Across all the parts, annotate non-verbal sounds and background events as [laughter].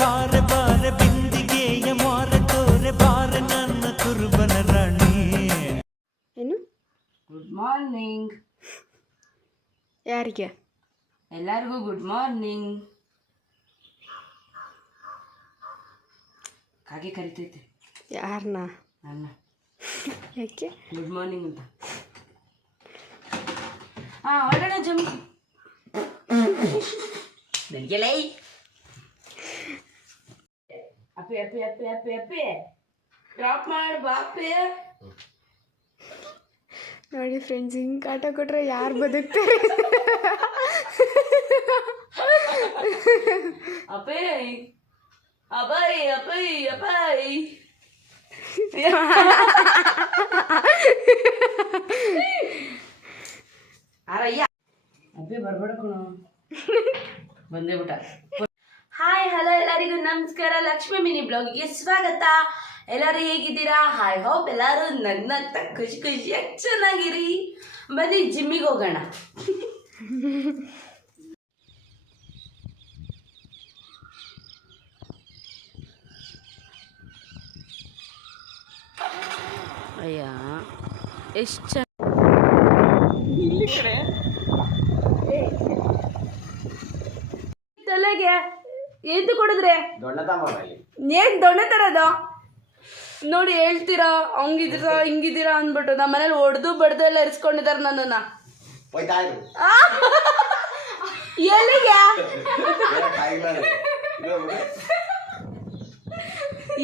ಬಾರೆ ಬಾರೆ ಬಿಂದಿಗೆಯ ಮಾರ ತೋರೆ ಬಾರೆ ನನ್ನ ಕುರುಬನ ರಾಣಿ. ಏನು? ಗುಡ್ ಮಾರ್ನಿಂಗ್ ಯಾರಿಗೆ? ಎಲ್ಲರಿಗೂ ಗುಡ್ ಮಾರ್ನಿಂಗ್ ಕಾಗೆ ಕರಿತೈತೆ. ಯಾರನ್ನ ನನ್ನ. ಯಾಕೆ? ಗುಡ್ ಮಾರ್ನಿಂಗ್ ಅಂತ. ಹಾ ಹೊರಡೋಣ ಜಮ್ ನನಗೆಲ್ಲ ಅಪ್ಪಿ ಅಪ್ಪಿ ಅಪ್ಪಿ ಅಪ್ಪಿ ಅಪ್ಪಿ ಡ್ರಾಪ್ ಮಾಡಿ ಬಾಪಿ ನೋಡಿ ಫ್ರೆಂಡ್ಸ್ ಹಿಂಗೆ ಕಾಟ ಕೊಟ್ರೆ ಯಾರು ಬದುಕ್ತಾರೆ? ಅಪ್ಪೇ. ಅಬಾಯಿ ಅಪ್ಪಿ ಅಪ್ಪಾಯಿ ಅರಯ್ಯ. ಅಬ್ಬೆ ಬರ್ಬೇಡ ಕಣೋ. ಬಂದೇ ಬಿಟ್ಟ. ಹಾಯ್ ಹಲೋ ಎಲ್ಲರಿಗೂ ನಮಸ್ಕಾರ ಲಕ್ಷ್ಮಿ ಮಿನಿ ಬ್ಲಾಗಿಗೆ ಸ್ವಾಗತ ಎಲ್ಲರೂ ಹೇಗಿದ್ದೀರಾ ಹಾಯ್ ಹೋಪ್ ಎಲ್ಲರೂ ನಗ್ನಗ್ತಾ ಖುಷಿ ಖುಷಿಯಾಗಿ ಚೆನ್ನಾಗಿರಿ ಬನ್ನಿ ಜಿಮ್ಮಿಗೆ ಹೋಗೋಣ ಅಯ್ಯ ಎಷ್ಟು ಚೆನ್ನ ತಲೆಗೆ ಎಂತ ಕೊಡಿದ್ರೆ? ಏನ್ ದೊಣ್ಣೆ ತರದು? ನೋಡಿ ಹೇಳ್ತೀರಾ ಹಂಗಿದಿರ ಹಿಂಗಿದ್ದೀರಾ ಅಂದ್ಬಿಟ್ಟು ನಮ್ಮ ಮನೇಲಿ ಹೊಡೆದು ಬಡ್ದು ಎಲ್ಲ ಇರಿಸ್ಕೊಂಡಿದ್ದಾರೆ ನನ್ನನ್ನ. ಎಲ್ಲಿಗೆ?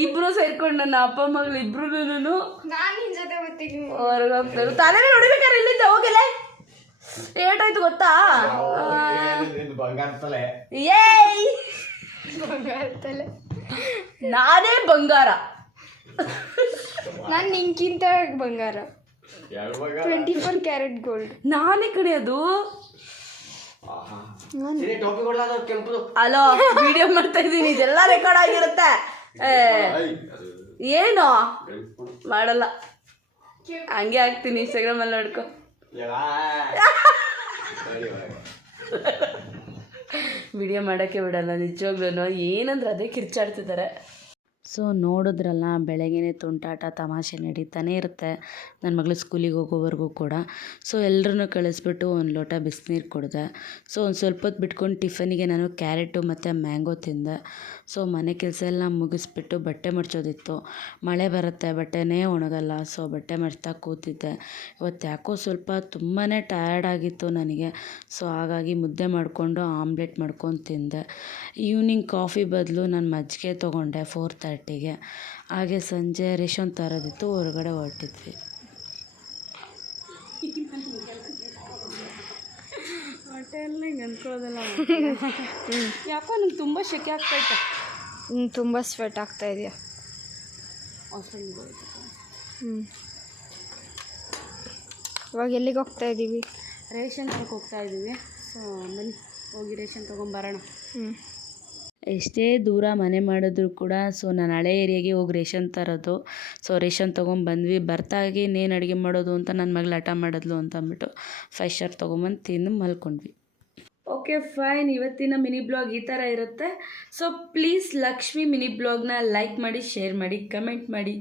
ಇಬ್ರು ಸೇರ್ಕೊಂಡು ನನ್ನ ಅಪ್ಪ ಮಗಳು ಇಬ್ರು ನಾನು ನಿನ್ನ ಜೊತೆ ಬರ್ತೀನಿ. ಹೊರಗೆ ಹೋಗ್ತಾರೆ ತಲೆ ಹೊಡಿಬೇಕಾರೆ ಇಲ್ಲಿಂದ ಹೋಗಿಲ್ಲ ಏಟಾಯ್ತು ಗೊತ್ತಾ? ಏಯ್! ನಾನೇ ಬಂಗಾರ. ನಾನು ನಿಂಕಿಂತ ಬಂಗಾರ. ಟ್ವೆಂಟಿ ಫೋರ್ ಕ್ಯಾರೆಟ್ ಗೋಲ್ಡ್ ನಾನೇ ಕಡೆ ಅದು. ಅಲೋ ವಿಡಿಯೋ ಮಾಡ್ತಾ ಇದೀನಿ ಇದೆಲ್ಲ ರೆಕಾರ್ಡ್ ಆಗಿರುತ್ತೆ. ಏ, ಏನು? ಮಾಡಲ್ಲ. ಹಂಗೆ ಹಾಕ್ತೀನಿ ಇನ್ಸ್ಟಾಗ್ರಾಮಲ್ಲಿ ನೋಡ್ಕೊ. [laughs] ವಿಡಿಯೋ ಮಾಡೋಕ್ಕೆ ಬಿಡಲ್ಲ ನಿಜವಾಗ್ಲೂ ಏನಂದ್ರೆ ಅದೇ ಕಿರ್ಚಾಡ್ತಿದ್ದಾರೆ ಸೊ ನೋಡಿದ್ರಲ್ಲ, ಬೆಳಗ್ಗೆನೇ ತುಂಟಾಟ, ತಮಾಷೆ ನಡೀತಾನೆ ಇರುತ್ತೆ. ನನ್ನ ಮಗಳು ಸ್ಕೂಲಿಗೆ ಹೋಗೋವರೆಗೂ ಕೂಡ. ಸೊ ಎಲ್ಲರನ್ನೂ ಕಳಿಸ್ಬಿಟ್ಟು ಒಂದು ಲೋಟ ಬಿಸಿನೀರು ಕುಡಿದೆ. ಸೊ ಒಂದು ಸ್ವಲ್ಪ ಹೊತ್ತು ಬಿಟ್ಕೊಂಡು ಟಿಫನಿಗೆ ನಾನು ಕ್ಯಾರೆಟು ಮತ್ತು ಮ್ಯಾಂಗೋ ತಿಂದೆ. ಸೊ ಮನೆ ಕೆಲಸ ಎಲ್ಲ ಮುಗಿಸ್ಬಿಟ್ಟು ಬಟ್ಟೆ ಮಡ್ಚೋದಿತ್ತು. ಮಳೆ ಬರುತ್ತೆ, ಬಟ್ಟೆನೇ ಒಣಗಲ್ಲ. ಸೊ ಬಟ್ಟೆ ಮಡ್ತಾ ಕೂತಿದ್ದೆ. ಇವತ್ತು ಯಾಕೋ ಸ್ವಲ್ಪ ತುಂಬಾ ಟಯರ್ಡ್ ಆಗಿತ್ತು ನನಗೆ. ಸೊ ಹಾಗಾಗಿ ಮುದ್ದೆ ಮಾಡಿಕೊಂಡು ಆಮ್ಲೆಟ್ ಮಾಡ್ಕೊಂಡು ತಿಂದೆ. ಈವ್ನಿಂಗ್ ಕಾಫಿ ಬದಲು ನಾನು ಮಜ್ಜಿಗೆ ತೊಗೊಂಡೆ ಫೋರ್ ತರ್ಟಿಗೆ ಹಾಗೆ ಸಂಜೆ ರೇಷನ್ ತರೋದಿತ್ತು ಹೊರಗಡೆ ಹೊರಟಿದ್ವಿ. [laughs] ಯಾಕೋ ನಂಗೆ ತುಂಬ ಶೆಕೆ ಆಗ್ತೈತೆ ಹ್ಞೂ ತುಂಬ ಸ್ವೆಟ್ ಆಗ್ತಾ ಇದೆಯಾ? ಹ್ಞೂ ಇವಾಗ ಎಲ್ಲಿಗೆ ಹೋಗ್ತಾ ಇದ್ದೀವಿ ರೇಷನ್ ತರಕ್ಕೆ ಹೋಗ್ತಾ ಇದ್ದೀವಿ ಸೊ ಬನ್ನಿ ಹೋಗಿ ರೇಷನ್ ತೊಗೊಂಬರೋಣ ಹ್ಞೂ ಎಷ್ಟೇ ದೂರ ಮನೆ ಮಾಡಿದ್ರು ಕೂಡ ಸೊ ನಾನು ಹಳೆ ಏರಿಯಾಗೆ ಹೋಗಿ ರೇಷನ್ ತರೋದು ಸೊ ರೇಷನ್ ತೊಗೊಂಬಂದ್ವಿ ಬರ್ತಾಗಿ ಇನ್ನೇನು ಅಡುಗೆ ಮಾಡೋದು ಅಂತ ನನ್ನ ಮಗಳು ಹಠ ಮಾಡಿದ್ಲು ಅಂತ ಅಂದ್ಬಿಟ್ಟು ಫ್ರೆಶರ್ ತೊಗೊಂಬಂದು ತಿಂದು ಮಲ್ಕೊಂಡ್ವಿ. ಓಕೆ ಫೈನ್ ಇವತ್ತಿನ ಮಿನಿ ಬ್ಲಾಗ್ ಈ ಥರ ಇರುತ್ತೆ. ಸೊ ಪ್ಲೀಸ್ ಲಕ್ಷ್ಮಿ ಮಿನಿ ಬ್ಲಾಗ್ನ ಲೈಕ್ ಮಾಡಿ ಶೇರ್ ಮಾಡಿ ಕಮೆಂಟ್ ಮಾಡಿ.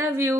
Love you